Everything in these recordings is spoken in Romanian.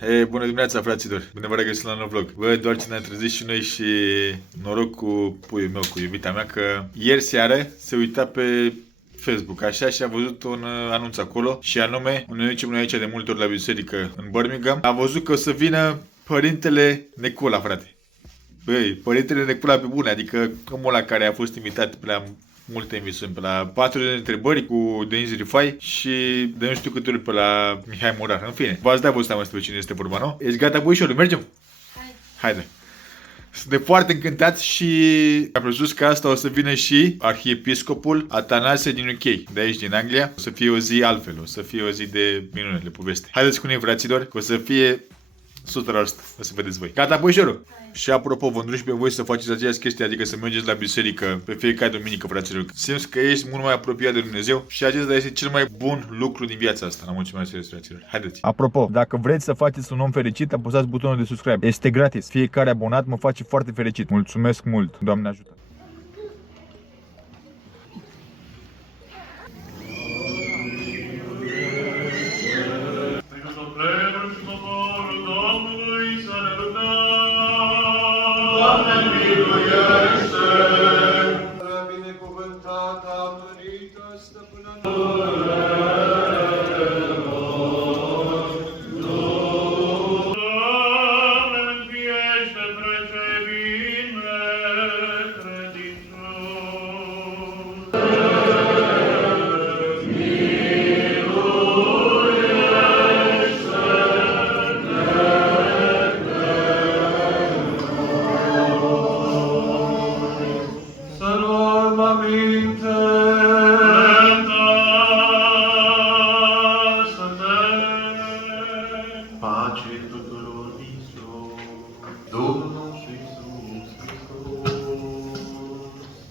Hei, bună dimineața, fraților! Bine vă regăsit la un nou vlog. Bă, doar ce ne-am trezit și noi și noroc cu puiul meu, cu iubita mea, că ieri seară se uita pe Facebook, așa, și a văzut un anunț acolo, și anume, noi ducem noi aici de multe ori la biserică în Birmingham, a văzut că o să vină Părintele Necula, frate. Băi, Părintele Necula pe bune, adică omul ăla care a fost invitat pe la multe emisiuni, pe la 40 de întrebări cu Denis Rifai și de nu știu câte ori pe la Mihai Murar. În fine, v-ați dat voi seama despre cine este vorba, nu? Ești gata, boișorul? Mergem? Hai. Haide. Sunt foarte încântat și am presupus că asta o să vină și arhiepiscopul Atanase din UK, de aici, din Anglia. O să fie o zi altfel, o să fie o zi de minunile poveste. Haideți cu noi, fraților, că o să fie 100%. O să vedeți voi. Gata, boișorul? Și apropo, vă îndrăși pe voi să faceți aceeași chestie, adică să mergeți la biserică pe fiecare duminică, fraților. Simți că ești mult mai apropiat de Dumnezeu și acesta este cel mai bun lucru din viața asta. La mulțumesc, serios, fraților. Haideți! Apropo, dacă vreți să faceți un om fericit, apăsați butonul de subscribe. Este gratis. Fiecare abonat mă face foarte fericit. Mulțumesc mult. Doamne ajută!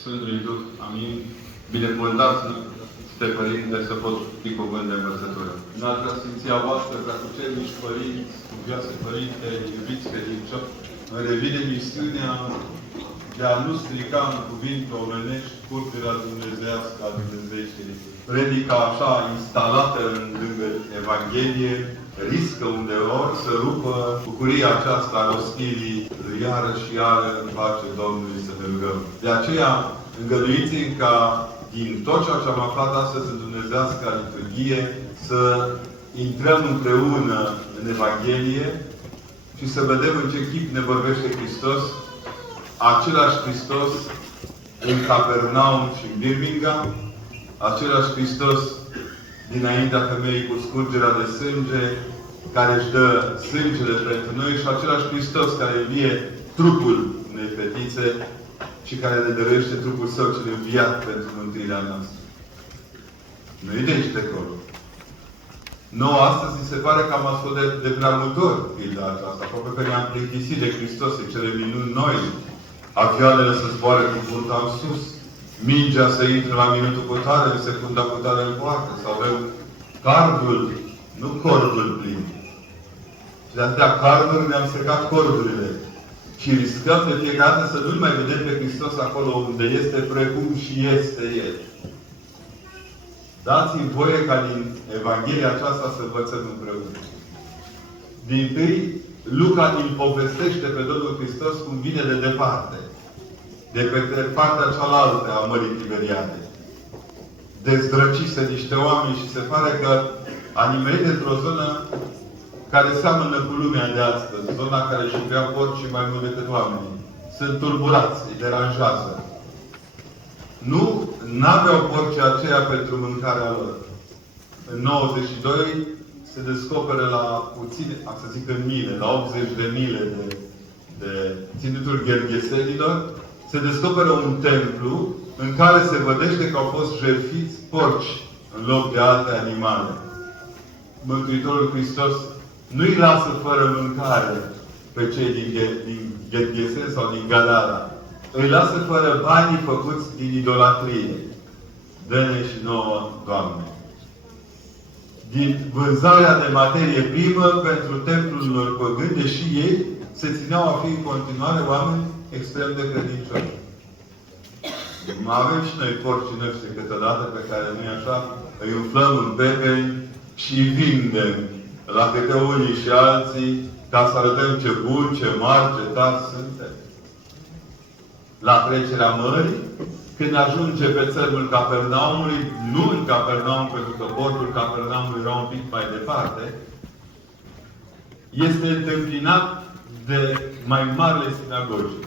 Sfântului Duh, amin. Binecuvântați pe Părinte să pot fi cuvânt de învățătură. În altă Sfinția voastră, preacucernici părinți, cuvioase Părinte, iubiți credincioși, îmi revine misiunea de a nu strica în cuvinte omenești curgerea dumnezeiască a Dumnezeirii. Predica așa instalată în lângă Evanghelie riscă undeori să rupă bucuria aceasta a rostirii iară și iară în pace Domnului să ne rugăm. De aceea, îngăduiți-mi ca din tot ceea ce am aflat astăzi în Dumnezeiasca liturghie să intrăm împreună în Evanghelie și să vedem în ce chip ne vorbește Hristos, același Hristos în Capernaum și în Birmingham, același Hristos dinaintea femeii cu scurgerea de sânge, care își dă sângele pentru noi, și același Hristos care învie trupul unei fetițe și care ne dăruiește trupul Său cel înviat pentru mântuirea noastră. Nu e deci de acolo. Nouă astăzi mi se pare că am ascultat de prea multe ori pilda aceasta, aproape că ne-am plictisit de Hristos, în cele minuni noi, avioanele să zboare cu punta în sus, mingea să intre la minutul cu tare, în secunda cu tare în poartă, să avem cardul, nu cordul plin. Și de atâtea carduri ne-am secat cordurile. Și riscăm de fiecare dată să nu-L mai vedem pe Hristos acolo unde este, precum și este El. Dați-mi voie ca din Evanghelia aceasta să învățăm împreună. Din tâi, Luca îl povestește pe Domnul Hristos cum vine de departe. De pe partea cealaltă a Mării Tiberiade. Dezdrăcise niște oameni și se pare că a nimerit într-o zonă care seamănă cu lumea de astăzi. Zona care își vrea porci mai mult decât oamenii. Sunt tulburați, îi deranjează. Nu, n-aveau porcii aceea pentru mâncarea lor. În 92 se descoperă la puține, să zic în mile, la 80 de mile de ținutul Gherghesenilor, se descoperă un templu în care se vădește că au fost jertfiți porci în loc de alte animale. Mântuitorul Hristos nu-i lasă fără mâncare pe cei din Gherghesen sau din Gadara. Îi lasă fără banii făcuți din idolatrie. Dă-ne și nouă, Doamne. Din vânzarea de materie primă pentru templul unor păgâni, deși ei se țineau a fi în continuare oameni extrem de credincioși. Avem și noi porcii noștri câteodată pe care noi așa îi umflăm în pepeni și îi vindem la câte unii și alții, ca să arătăm ce buni, ce mari, ce tari suntem. La trecerea mării, când ajunge pe țărmul Capernaumului, nu în Capernaum, pentru că portul Capernaumului era un pic mai departe, este întâmpinat de mai marile sinagogi.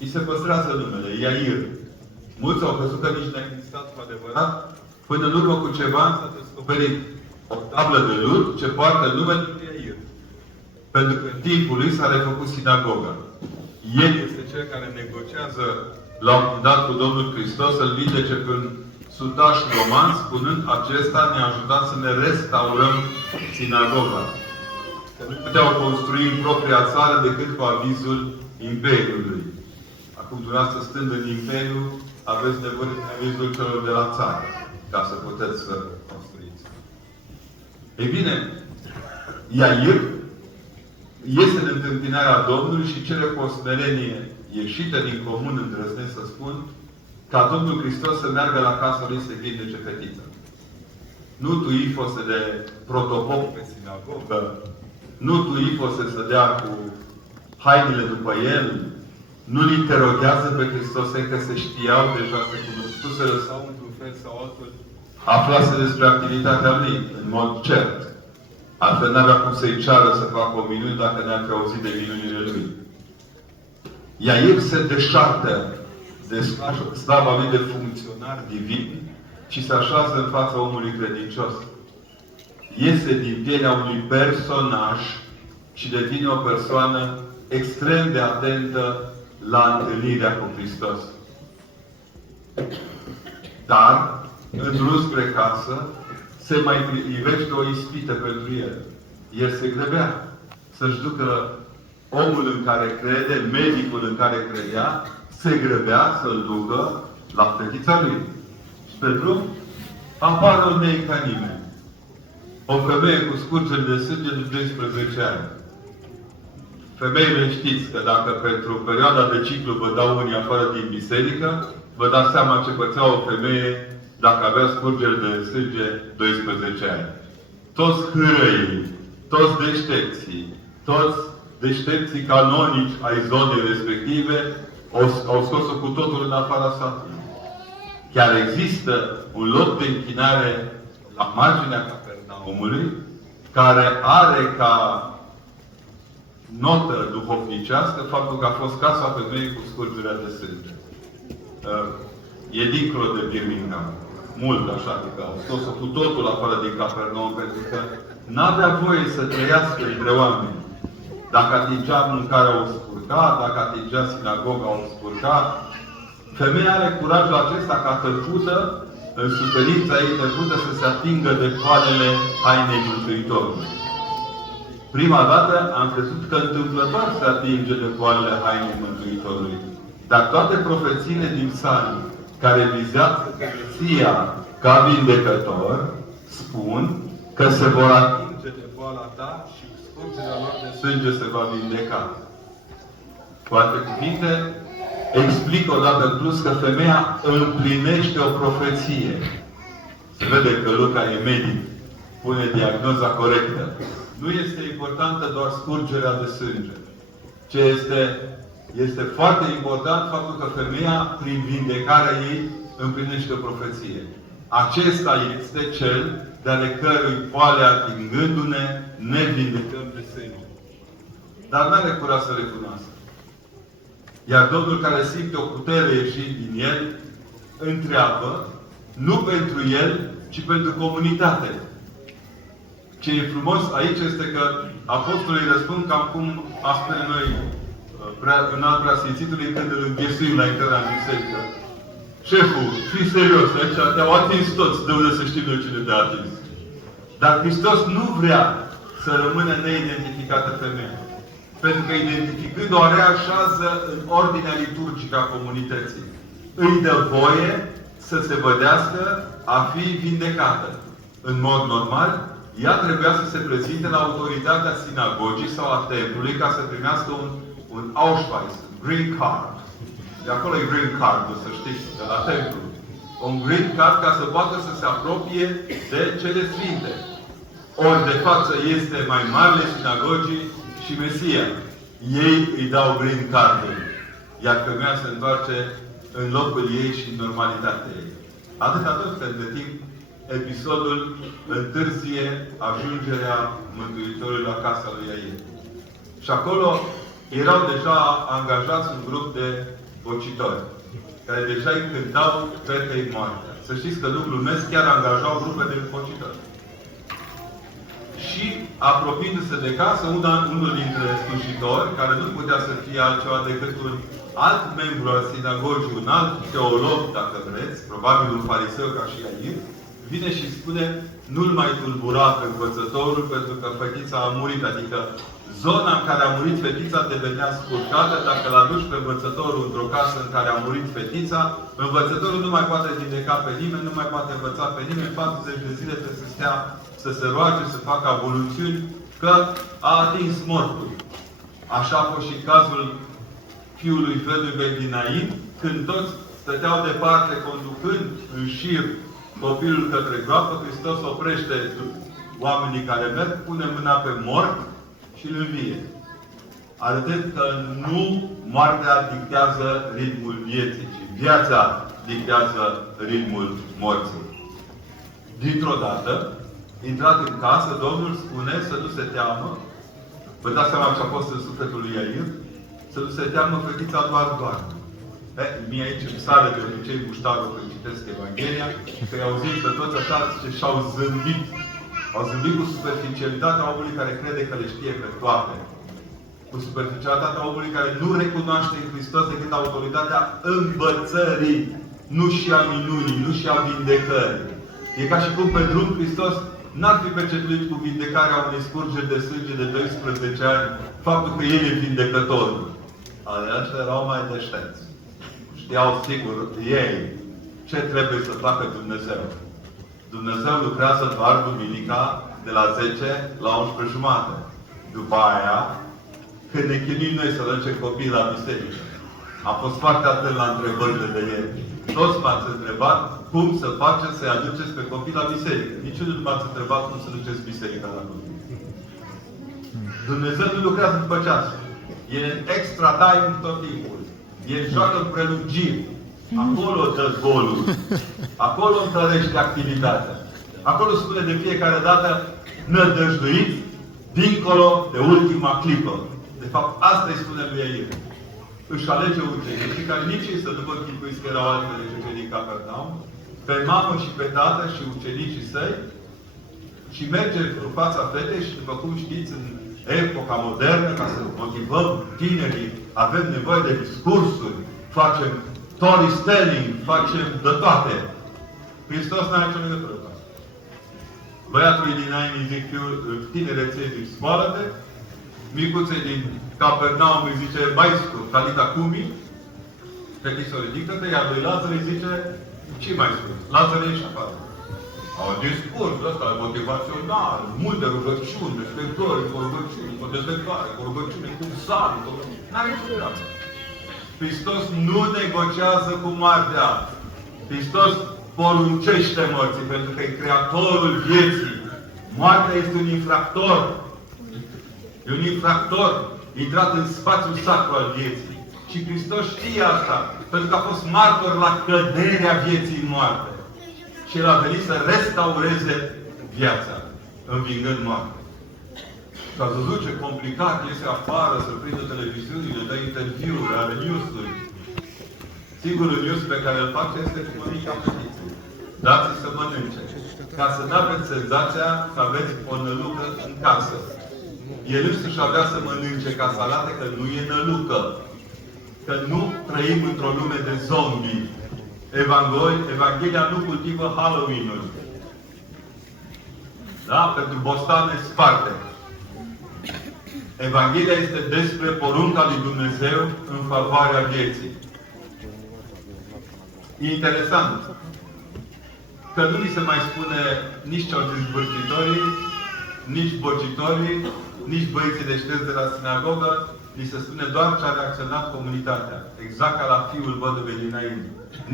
Îi se păstrează numele, Iair. Mulți au crezut că nici n-a existat cu adevărat, până în urmă cu ceva s-a descoperit o tablă de lut ce poartă numele lui Iair. Pentru că în timpul lui s-a refăcut sinagoga. El este cel care negociază la un moment dat cu Domnul Hristos să-L vindece pe un sutaș roman, spunând: acesta ne-a ajutat să ne restaurăm sinagoga. Că nu puteau construi în propria țară decât cu avizul Imperiului. Acum, dumneavoastră, stând în Imperiu, aveți nevoie de avizul celor de la țară, ca să puteți să construiți. Ei bine, Iair este în întâmpinarea Domnului și cere cu o smerenie ieșită din comun, îndrăznesc să spun, ca Domnul Hristos să meargă la casa lui să vindece fetița. Nu tu ifose de protopop pe sinagogă, nu tu ifose să dea cu hainele după el, nu-l interoghează pe Hristos, că se știau deja, se cunoscuseră sau într-un fel sau altul, aflase despre activitatea lui, în mod cert. Altfel n-avea cum să-i ceară să facă o minune dacă ne-ar fi auzit de minunile lui. Iair se deșartă de slava lui de funcționar divin și se așează în fața omului credincios. Iese din pielea unui personaj și devine o persoană extrem de atentă la întâlnirea cu Hristos. Dar, în drum spre casă, se mai ivește o ispită pentru el. El se grăbea să-și ducă omul în care crede, medicul în care credea, se grăbea să-l ducă la fetița lui. Și pe drum apare o nei ca nimeni. O femeie cu scurgeri de sânge de 12 ani. Femeile știți că dacă pentru perioada de ciclu vă dau unii afară din biserică, vă dați seama ce pățea o femeie dacă avea scurgeri de sânge 12 ani. Toți hârăii, toți deștepții canonici ai zonei respective au scos-o cu totul în afara satului. Chiar există un loc de închinare la marginea Capernaumului care are ca notă duhovnicească faptul că a fost casa femeii cu scurgerea de sânge. E dincolo de Birmingham. Mult așa, adică au scos-o cu totul afară din Capernaum, pentru că n-avea voie să trăiască între oameni. Dacă atingea mâncarea, o scurca, dacă atingea sinagoga, o scurca. Femeia are curajul acesta ca tăcută, în suferința ei tăcută, să se atingă de poalele hainei Mântuitorului. Prima dată am crezut că întâmplător se atinge de poalele hainei Mântuitorului. Dar toate profețiile din Psalmi care vizează Mesia ca vindecător spun că se vor atinge de poala ta și scurgerea lor de sânge se va vindeca. Cu alte cuvinte, explic odată în plus că femeia împlinește o profeție. Se vede că Luca e medic, pune diagnoza corectă. Nu este importantă doar scurgerea de sânge. Ce este foarte important faptul că femeia, prin vindecarea ei, împlinește o profeție. Acesta este cel de ale cărui poale atingându-ne, ne vindecăm de sânge. Dar n-are curaj să recunoască. Iar Domnul care simte o putere ieșind din el, întreabă, nu pentru el, ci pentru comunitate. Ce e frumos aici este că apostolii răspund cam cum spune noi înalt preasfințitului când îl înghesuim la intrarea în biserică. Șeful, fii serios, aici te-au atins toți, de unde să știm noi cine te-a atins. Dar Hristos nu vrea să rămână neidentificată femeia. Pentru că identificând o reașează în ordinea liturgică a comunității. Îi dă voie să se vădească a fi vindecată. În mod normal, ea trebuia să se prezinte la autoritatea sinagogii sau a templului ca să primească un Ausweis, green card. De acolo e green card, să știți, de la templu. Un green card ca să poată să se apropie de cele sfinte. ori de față este mai marele sinagogii și Mesia. Ei îi dau green card-ul, iar femeia se întoarce în locul ei și în normalitatea ei. Atâta tot că de timp episodul întârzie ajungerea Mântuitorului la casa lui Iair. Și acolo erau deja angajați un grup de bocitori, care deja îi cântau fetei moartea. Să știți că nu glumesc, chiar angajau grupe de bocitori. Și apropiindu-se de casă, unul dintre slujitori, care nu putea să fie altceva decât un alt membru al sinagogii, un alt teolog, dacă vreți, probabil un fariseu ca și Iair, vine și spune: nu-l mai tulbura pe învățătorul pentru că fetița a murit. Adică zona în care a murit fetița devenea scurtată. Dacă îl aduci pe învățătorul într-o casă în care a murit fetița, învățătorul nu mai poate vindeca pe nimeni, nu mai poate învăța pe nimeni, 40 de zile trebuie să stea, să se roage, să facă abluțiuni, că a atins mortul. Așa a fost și cazul fiului văduvei din Nain, când toți stăteau departe, conducând în șir copilul către groapă. Hristos oprește oamenii care merg, pune mâna pe mort și îl învie. Arătând că nu moartea dictează ritmul vieții, ci viața dictează ritmul morții. Dintr-o dată, intrat în casă, Domnul spune să nu se teamă. Vă dați seama ce a fost în sufletul lui Iair? Să nu se teamă, fetița doar doarme. Mie aici îmi sare de obicei muștarul când citesc Evanghelia, că i-au zis că toți așa și-au zâmbit. Au zâmbit cu superficialitatea omului care crede că le știe pe toate. Cu superficialitatea omului care nu recunoaște în Hristos decât autoritatea învățării, nu și a minunii, nu și a vindecării. E ca și cum pe drum Hristos n-ar fi percepuit cu vindecarea unei scurgeri de sânge de 12 ani faptul că El e vindecătorul. Ale ăștia erau mai deștepți. Știau sigur ei ce trebuie să facă Dumnezeu. Dumnezeu lucrează doar duminica de la 10 la 11 jumate. După aia, când ne chinuim noi să ducem copiii la biserică. Am fost foarte atent la întrebările de ieri. Toți m-ați întrebat cum să faceți să-i aduceți pe copii la biserică. Niciunul nu m-ați întrebat cum să duceți biserica la copii. Dumnezeu nu lucrează după ceas. E extra time tot timpul. El joacă în prelungiri. Acolo dă golul. Acolo întărește activitatea. Acolo spune de fiecare dată nădăjduit dincolo de ultima clipă. De fapt, asta îi spune lui Iair. Își alege ucenicii, care nici ei să nu vă închipuiți că erau altfel de cei din Capernaum, pe mamă și pe tată și ucenicii săi, și merge în fața fetei și, după cum știți, în epoca modernă, ca să motivăm tinerii, avem nevoie de discursuri, facem storytelling, facem de toate. Hristos n-are nicio legătură cu asta. Băiatului din Nain îi zic, tinereței zic, scoală-te. Micuței din Capernaum îi zice, maestru, talita cumi. Fetița o ridică-te, iar lui Lazar îi zice, ce mai spune? Lazar ieși afară. Au un discurs ăsta motivațional, mult de rugăciuni, de spectori, cu rugăciuni, cu dezlectare, cu rugăciuni, cu psalmi, n-are nicio treabă. Hristos nu negociază cu moartea. Hristos poruncește morții, pentru că e Creatorul vieții. Moartea este un infractor. E un infractor intrat în spațiul sacru al vieții. Și Hristos știe asta, pentru că a fost martor la căderea vieții în moarte. Și El a venit să restaureze viața, învingând moartea. Și ați văzut ce complicat este afară să prindă televiziunile, dă interviuri, are news-uri. Singurul news pe care îl face este cu mămica fetiței. Dați-i să mănânce. Ca să nu aveți senzația că aveți o nălucă în casă. El însuși avea să mănânce ca să arate că nu e nălucă. Că nu trăim într-o lume de zombie. Evanghelia nu cultivă Halloween-ul. Da? Pentru bostane sparte. Evanghelia este despre porunca lui Dumnezeu în favoarea vieții. E interesant că nu ni se mai spune nici ce-au zis vârstitorii, nici bocitorii, nici băieții deștepți de la sinagogă, ni se spune doar ce a reacționat comunitatea. Exact ca la fiul văduvei din Nain.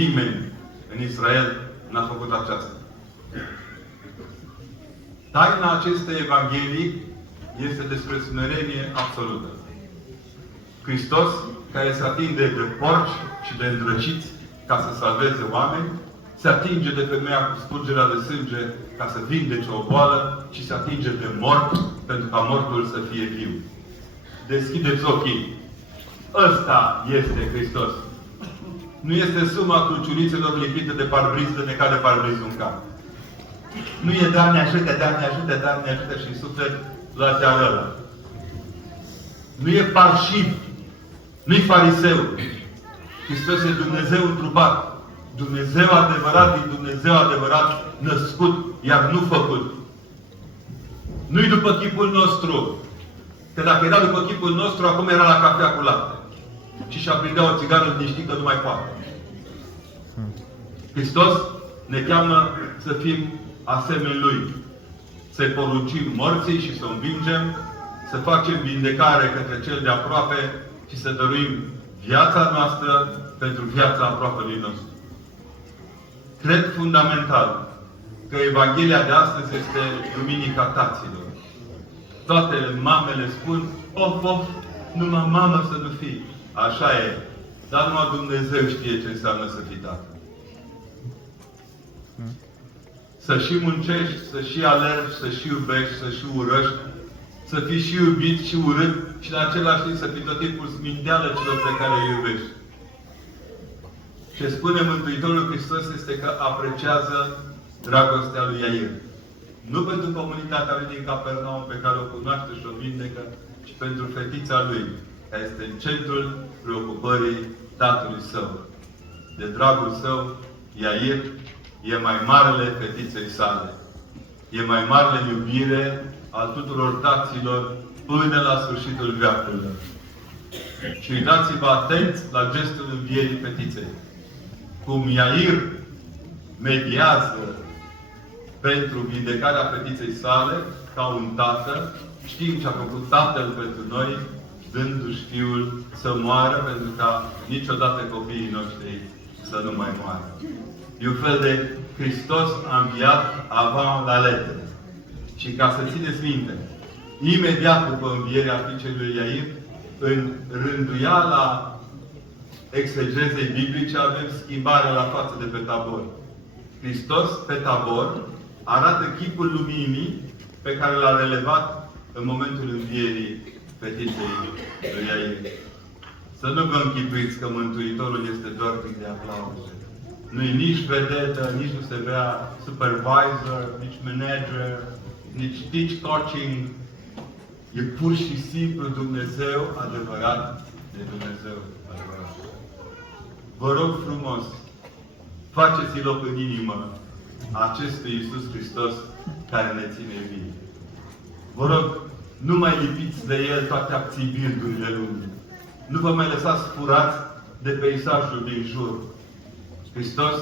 Nimeni în Israel n-a făcut aceasta. Taina acestei Evanghelii este despre smerenie absolută. Hristos, care se atinge de porci și de îndrăciți ca să salveze oameni, se atinge de femeia cu scurgerea de sânge ca să vindece o boală și se atinge de mort pentru ca mortul să fie viu. Deschideți ochii. Ăsta este Hristos. Nu este suma cruciulițelor lipite de parbriz, de necat de parbriz un cap. Nu e Doamne ajută, Doamne ajută, Doamne ajută și suflet la seara ăla. Nu e parșiv. Nu-i fariseu. Hristos e Dumnezeu întrupat. Dumnezeu adevărat din Dumnezeu adevărat, născut, iar nu făcut. Nu-i după chipul nostru. Că dacă era după chipul nostru, acum era la cafea cu lapte. Și și-a prindea o țigară din că nu mai poate. Hristos ne cheamă să fim asemeni Lui. Să-i poruncim morții și să o învingem, să facem vindecare către cel de aproape și să dăruim viața noastră pentru viața aproapelui nostru. Cred fundamental că Evanghelia de astăzi este Duminica Taților. Toate mamele spun, of, numai mamă să nu fii. Așa e. Dar numai Dumnezeu știe ce înseamnă să fii tată. Să și muncești, să și alergi, să și iubești, să și urăști, să fii și iubit și urât și în același timp să fii tot timpul sminteală celor pe care îi iubești. Ce spune Mântuitorul Hristos este că apreciază dragostea lui Iair. Nu pentru comunitatea lui din Capernaum pe care o cunoaște și o vindecă, ci pentru fetița lui, care este în centrul preocupării tatălui său. De dragul său, Iair e mai marele fetiței sale. E mai marele iubire al tuturor taților până la sfârșitul veacurilor. Și uitați-vă atenți la gestul învierii fetiței. Cum Iair mediază pentru vindecarea fetiței sale, ca un tată, știm ce a făcut Tatăl pentru noi, dându-și Fiul să moară, pentru ca niciodată copiii noștri să nu mai moară. E un fel de Hristos a înviat avant la lettre. Și ca să țineți minte, imediat după învierea fiicei lui Iair, în rânduiala exegezei biblice avem schimbarea la față de pe Tabor. Hristos, pe Tabor, arată chipul luminii pe care l-a relevat în momentul învierii fetiței lui Iair. Să nu vă închipuiți că Mântuitorul este doar plin de aplauze. Nu-i nici vedetă, nici nu se vrea supervisor, nici manager, nici teach coaching. E pur și simplu Dumnezeu adevărat de Dumnezeu adevărat. Vă rog frumos, faceți loc în inimă acestui Iisus Hristos care ne ține vii. Vă rog, nu mai lipiți de El toate acțibildurile lumii. Nu vă mai lăsați furați de peisajul din jur. Hristos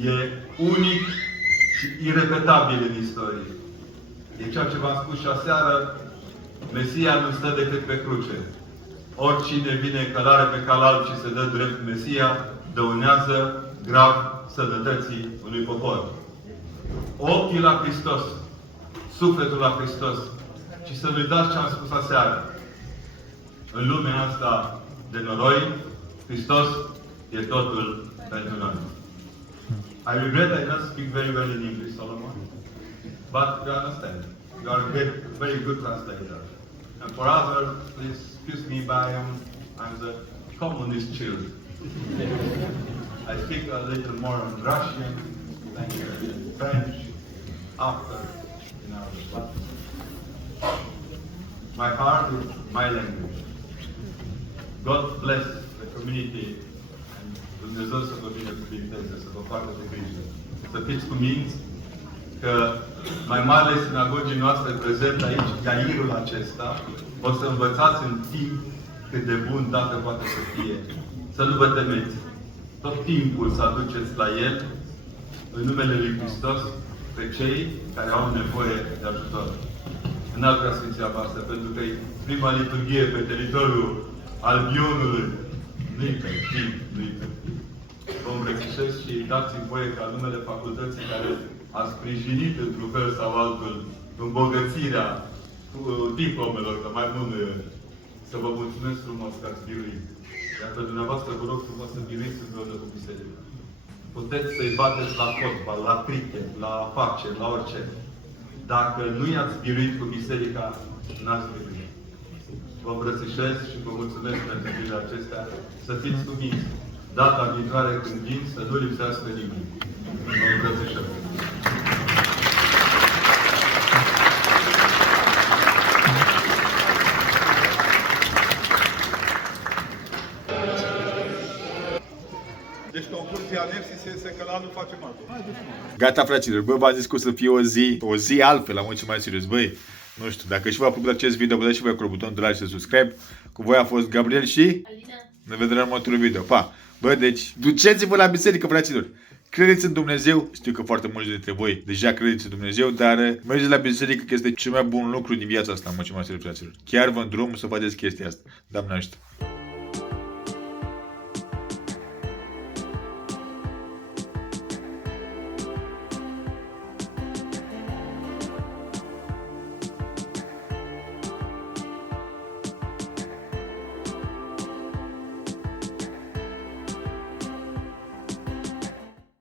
e unic și irepetabil în istorie. E ceea ce v-am spus și aseară, Mesia nu stă decât pe cruce. Oricine vine în călare pe cal alb și se dă drept Mesia, dăunează grav sănătății unui popor. Ochii la Hristos, sufletul la Hristos. Și să nu dați ce am spus aseară. În lumea asta de noroi, Hristos e totul pentru noi. I regret I don't speak very well in English, Solomon. But you understand. You are a very good translator. And for others, please excuse me, but I'm the communist child. I speak a little more in Russian, and French, after, but my heart is my language. God bless the community. Dumnezeu să vă binecuvinteze, să vă facă de grijă. Să fiți cuminți că mai marele sinagogii noastre prezent aici, Iairul acesta, o să învățați în timp cât de bun Tată poate să fie. Să nu vă temeți. Tot timpul să aduceți la El, în numele Lui Hristos, pe cei care au nevoie de ajutor. În altă Sfinția voastră, pentru că e prima liturghie pe teritoriul Albionului. Nu-i pe timp, nu-i pe timp. Vă îmbrățișez și dați-mi voie ca numele facultății care a sprijinit într-un fel sau altul îmbogățirea diplomelor, că mai bun să vă mulțumesc frumos că ați biruit. Iar pe dumneavoastră vă rog frumos să biruiți împreună cu biserica. Puteți să-i bateți la fotbal, la cricket, la afaceri, la orice. Dacă nu i-ați biruit cu biserica, n-ați biruit. Vă îmbrățișez și vă mulțumesc pentru zilele acestea. Să fiți cuminți. Data viitoare când vin, să nu lipsească nimeni. Vă îmbrățișez. Deci concluzia Nepsis este că la anul facem altul. Gata, fraților, bă, v-am zis că o să fie o zi altfel, la mult mai serios, băi. Nu știu, dacă și v-a plăcut acest video, vă dați și voi acolo butonul de like și de subscribe. Cu voi a fost Gabriel și Alina. ne vedem în următorul video. Pa! Bă, deci, duceți-vă la biserică, fraților! Credeți în Dumnezeu, știu că foarte mulți dintre voi deja credeți în Dumnezeu, dar mergeți la biserică că este cel mai bun lucru din viața asta, mult mai serios, fraților. Chiar vă îndrum să faceți chestia asta. Doamne ajută!